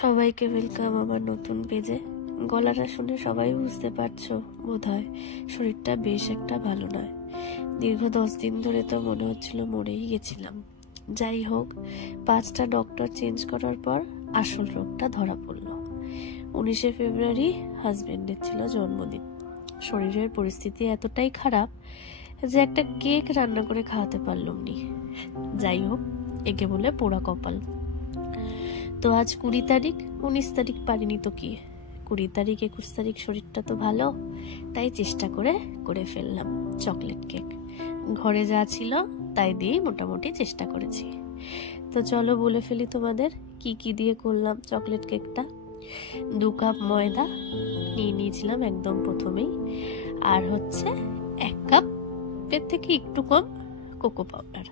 সবাইকে ওয়েলকাম আমার নতুন পেজে। গলাটা শুনে সবাই বুঝতে পারছো বোধহয় শরীরটা বেশ একটা ভালো নয়। দীর্ঘ 10 দিন ধরে তো মনে হচ্ছিল মরেই গেছিলাম। যাই হোক, 5টা ডক্টর চেঞ্জ করার পর আসল রোগটা ধরা পড়লো। 19শে ফেব্রুয়ারি হাজবেন্ডের ছিল জন্মদিন। শরীরের পরিস্থিতি এতটাই খারাপ যে একটা কেক রান্না করে খাওয়াতে পারলাম নি। যাই হোক, একে বলে পোড়া কপাল। তো আজ 20 তারিখ, 19 তারিখ পারিনি তো কি, 20 তারিখ 21 তারিখ শরীরটা তো ভালো, তাই চেষ্টা করে ফেললাম চকলেট কেক। ঘরে যা ছিল তাই দিয়েই মোটামুটি চেষ্টা করেছি। তো চলো বলে ফেলি তোমাদের কি কি দিয়ে করলাম চকলেট কেকটা। 2 কাপ ময়দা নিয়ে নিয়েছিলাম একদম প্রথমেই, আর হচ্ছে 1 কাপের থেকে একটু কম কোকো পাউডার,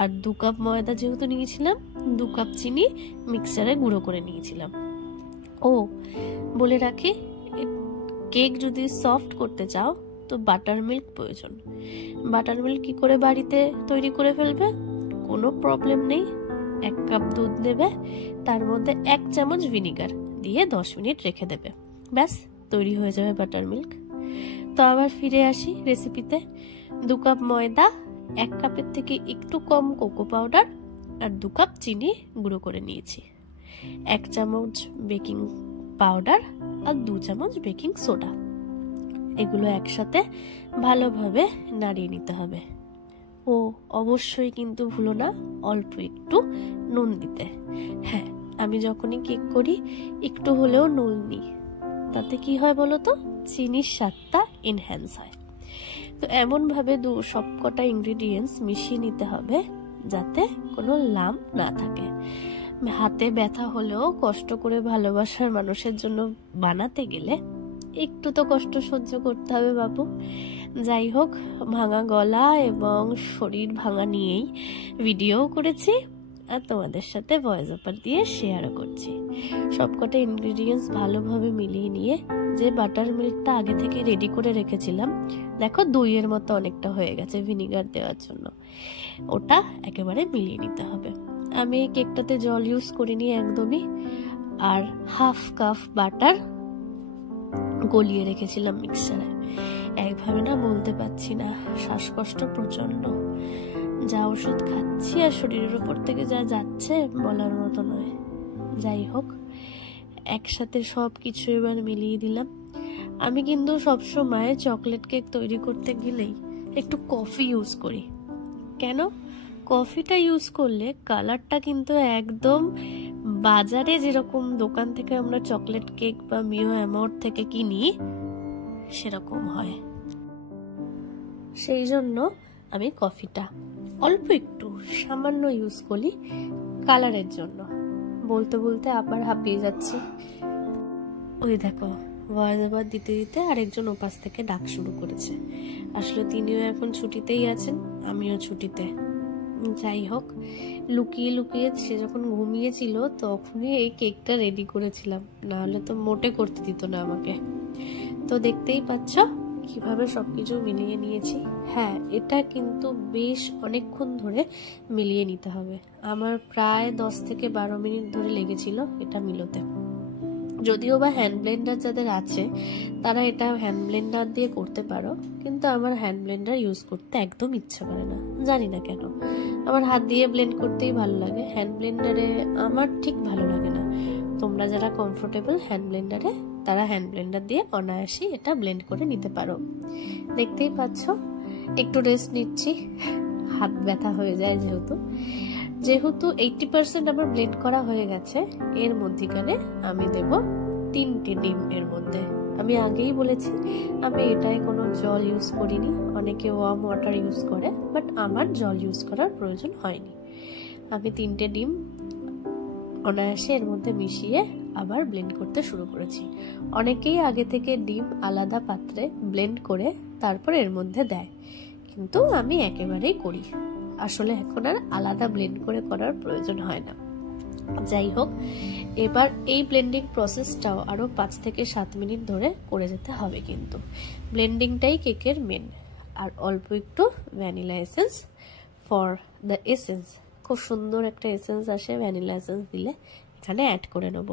আর 2 কাপ ময়দা যেহেতু নিয়েছিলাম 2 কাপ চিনি মিক্সারে গুঁড়ো করে নিয়েছিলাম। ও বলে রাখি, কেক যদি সফট করতে চাও তো বাটার মিল্ক প্রয়োজন। বাটার মিল্ক কি করে বাড়িতে তৈরি করে ফেলবে, কোনো প্রবলেম নেই। 1 কাপ দুধ নেবে, তার মধ্যে 1 চামচ ভিনিগার দিয়ে 10 মিনিট রেখে দেবে, ব্যাস তৈরি হয়ে যাবে বাটার মিল্ক। তো আবার ফিরে আসি রেসিপিতে। 2 কাপ ময়দা, 1 কাপের থেকে একটু কম কোকো পাউডার, আর 2 কাপ চিনি গুঁড়ো করে নিয়েছি। 1 চামচ বেকিং পাউডার আর 2 চামচ বেকিং সোডা, এগুলো একসাথে ভালোভাবে নাড়িয়ে নিতে হবে। ও অবশ্যই কিন্তু ভুলো না অল্প একটু নুন দিতে। হ্যাঁ, আমি যখনই কেক করি একটু হলেও নুন নিই, তাতে কি হয় বলো তো, চিনির স্বাদটা এনহ্যান্স হয়। তো এমন ভাবে সবকটা ইনগ্রেডিয়েন্টস মিশিয়ে নিতে হবে যাতে কোনো লাম্প না থাকে। হাতে ব্যথা হলেও কষ্ট করে ভালোবাসার মানুষের জন্য বানাতে গেলে একটু তো কষ্ট সহ্য করতে হবে বাবু। যাই হোক, ভাঙা গলা এবং শরীর ভাঙা নিয়েই ভিডিও করেছি আর তোমাদের সাথে ভয়েস ওভার দিয়ে শেয়ারও করছি। সবকটা ইনগ্রেডিয়েন্টস ভালোভাবে মিলিয়ে নিয়ে যে বাটার মিল্কটা আগে থেকে রেডি করে রেখেছিলাম, দেখো দইয়ের মতো অনেকটা হয়ে গেছে ভিনিগার দেওয়ার জন্য, ওটা একেবারে মিলিয়ে নিতে হবে। আমি এই কেকটাতে জল ইউজ করিনি একদমই, আর 1/2 কাপ বাটার গলিয়ে রেখেছিলাম মিক্সারে। একভাবে না বলতে পারছি না, শ্বাসকষ্ট প্রচন্ড, যা ওষুধ খাচ্ছি আর শরীরের উপর থেকে যা যাচ্ছে বলার মতো নয়। যাই হোক, একসাথে সব কিছু এবার মিলিয়ে দিলাম। আমি কিন্তু সবসময় চকলেট কেক তৈরি করতে গেলেই একটু কফি ইউজ করি। কেন? কফিটা ইউজ করলে কালারটা কিন্তু একদম বাজারে যেরকম দোকান থেকে আমরা চকলেট কেক বা মিও অ্যামাউন্ট থেকে কিনি সেরকম হয়। সেই জন্য আমি কফিটা অল্প একটু সামান্য ইউজ করি কালারের জন্য। বলতে বলতে আবার হাঁপিয়ে যাচ্ছি। ওই দেখো, ভয়েস ওভার দিতে দিতে আরেকজন ওপাশ থেকে ডাক শুরু করেছে। আসলে তিনিও এখন ছুটিতেই আছেন, আমিও ছুটিতে। যাই হোক, লুকিয়ে লুকিয়ে সে যখন ঘুমিয়েছিল তখনই এই কেকটা রেডি করেছিলাম, না হলে তো মোটে করতে দিত না আমাকে। তো দেখতেই পাচ্ছ কিভাবে সবকিছু মিলিয়ে নিয়েছি। হ্যাঁ, এটা কিন্তু বেশ অনেকক্ষণ ধরে মিলিয়ে নিতে হবে। আমার প্রায় 10 থেকে 12 মিনিট ধরে লেগেছিল এটা মিলোতে। যদিও বা হ্যান্ড ব্লেন্ডার যাদের আছে তারা এটা হ্যান্ড ব্লেন্ডার দিয়ে করতে পারো, কিন্তু আমার হ্যান্ড ব্লেন্ডার ইউজ করতে একদম ইচ্ছা করে না, জানি না কেন। আমার হাত দিয়ে ব্লেন্ড করতেই ভালো লাগে, হ্যান্ড ব্লেন্ডারে আমার ঠিক ভালো লাগে না। তোমরা যারা কমফোর্টেবল হ্যান্ড ব্লেন্ডারে, তারা হ্যান্ড ব্লেন্ডার দিয়ে অনায়াসে এটা ব্লেন্ড করে নিতে পারো। দেখতেই পাচ্ছ একটু রেস্ট নিচ্ছি, হাত ব্যথা হয়ে যায় যেহেতু 80% আমার ব্লেন্ড করা হয়ে গেছে। এর মধ্যিখানে আমি দেব 3টে ডিম। এর মধ্যে আমি আগেই বলেছি আমি এটায় কোনো জল ইউজ করিনি, অনেকে ওয়ার্ম ওয়াটার ইউজ করে, বাট আমার জল ইউজ করার প্রয়োজন হয়নি। আমি 3টে ডিম অনায়াসে এর মধ্যে মিশিয়ে আবার ব্লেন্ড করতে শুরু করেছি। অনেকেই আগে থেকে ডিম আলাদা পাত্রে ব্লেন্ড করে তারপর এর মধ্যে দেয়, কিন্তু আমি একেবারেই করি। আসলে এখন আর আলাদা ব্লেন্ড করে করার প্রয়োজন হয় না। যাই হোক, এবার এই ব্লেন্ডিং প্রসেসটাও আরো 5 থেকে 7 মিনিট ধরে করে যেতে হবে, কিন্তু ব্লেন্ডিংটাই কেকের মেন। আর অল্প একটু vanilla essence for the essence, খুব সুন্দর একটা এসেন্স আসে ভ্যানিলা এসেন্স দিলে, এখানে অ্যাড করে নেব।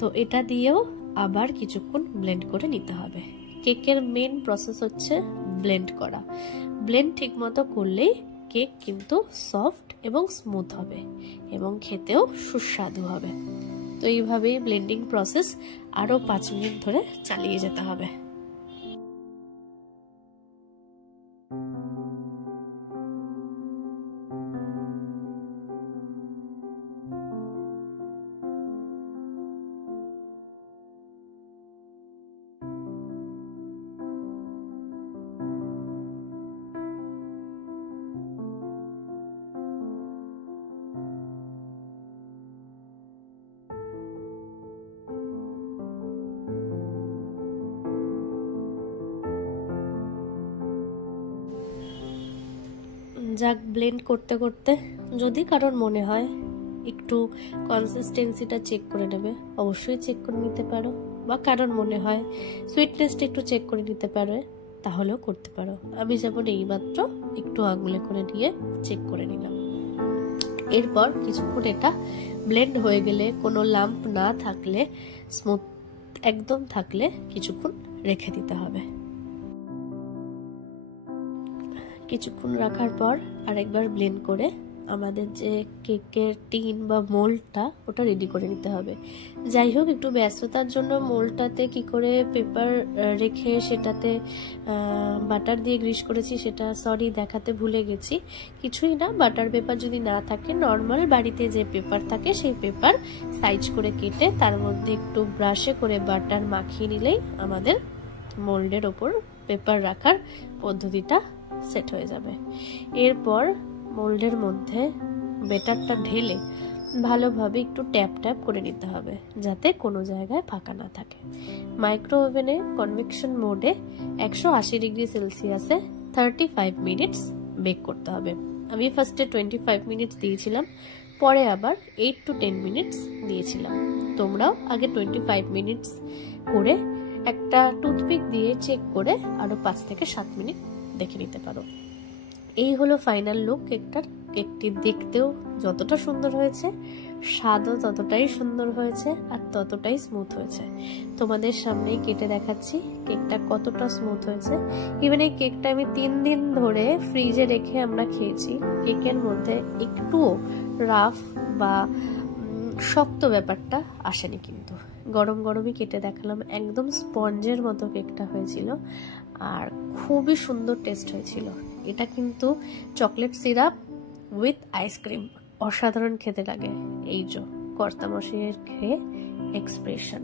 তো এটা দিয়েও আবার কিছুক্ষণ ব্লেন্ড করে নিতে হবে। কেকের মেন প্রসেস হচ্ছে ব্লেন্ড করা। ব্লেন্ড ঠিক মতো করলেই কেক কিন্তু সফট এবং স্মুথ হবে এবং খেতেও সুস্বাদু হবে। তো এইভাবেই ব্লেন্ডিং প্রসেস আরও 5 মিনিট ধরে চালিয়ে যেতে হবে। যাক, ব্লেন্ড করতে করতে যদি কারোর মনে হয় একটু কনসিস্টেন্সিটা চেক করে নেবে, অবশ্যই চেক করে নিতে পারো, বা কারোর মনে হয় সুইটনেসটা একটু চেক করে নিতে পারো, তাহলেও করতে পারো। আমি যেমন এইমাত্র একটু আঙুলে করে নিয়ে চেক করে নিলাম। এরপর কিছুক্ষণ এটা ব্লেন্ড হয়ে গেলে, কোনো লাম্প না থাকলে, স্মুথ একদম থাকলে কিছুক্ষণ রেখে দিতে হবে। কিছুক্ষণ রাখার পর আরেকবার ব্লেন্ড করে আমাদের যে কেকের টিন বা মোল্ডটা ওটা রেডি করে নিতে হবে। যাই হোক, একটু ব্যস্ততার জন্য মোল্ডটাতে কি করে পেপার রেখে সেটাতে বাটার দিয়ে গ্রিস করেছি সেটা দেখাতে ভুলে গেছি। কিছুই না, বাটার পেপার যদি না থাকে, নর্মাল বাড়িতে যে পেপার থাকে সেই পেপার সাইজ করে কেটে তার মধ্যে একটু ব্রাশে করে বাটার মাখিয়ে নিলেই আমাদের মোল্ডের ওপর পেপার রাখার পদ্ধতিটা সেট হয়ে যাবে। এরপর মোল্ডের মধ্যে ব্যাটারটা ঢেলে ভালোভাবে একটু ট্যাপ ট্যাপ করে নিতে হবে যাতে কোনো জায়গায় ফাঁকা না থাকে। মাইক্রো ওভেনে কনভেকশন মোডে 180 ডিগ্রি সেলসিয়াসে 35 মিনিটস বেক করতে হবে। আমি ফার্স্টে 25 মিনিটস দিয়েছিলাম, পরে আবার 8 to 10 মিনিটস দিয়েছিলাম। তোমরাও আগে 25 মিনিটস করে একটা টুথপিক দিয়ে চেক করে আরো 5 থেকে 7 মিনিট দেখে নিতে পারো। এই হলো ফাইনাল লুক কেকটার। কেকটি দেখতেও যতটা সুন্দর হয়েছে, স্বাদও ততটাই সুন্দর হয়েছে আর ততটাই স্মুথ হয়েছে। তোমাদের সামনেই কেটে দেখাচ্ছি কেকটা কতটা স্মুথ হয়েছে। ইভেন এই কেকটা আমি 3 দিন ধরে ফ্রিজে রেখে আমরা খেয়েছি। কেকের মধ্যে একটুও রাফ বা শক্ত ব্যাপারটা আসেনি, কিন্তু গরম গরমই কেটে দেখালাম, একদম স্পঞ্জের মতো কেকটা হয়েছিল আর খুবই সুন্দর টেস্ট হয়েছিল। এটা কিন্তু চকলেট সিরাপ উইথ আইসক্রিম, অসাধারণ খেতে লাগে। এই যে কর্তামশাইয়ের খেয়ে এক্সপ্রেশন।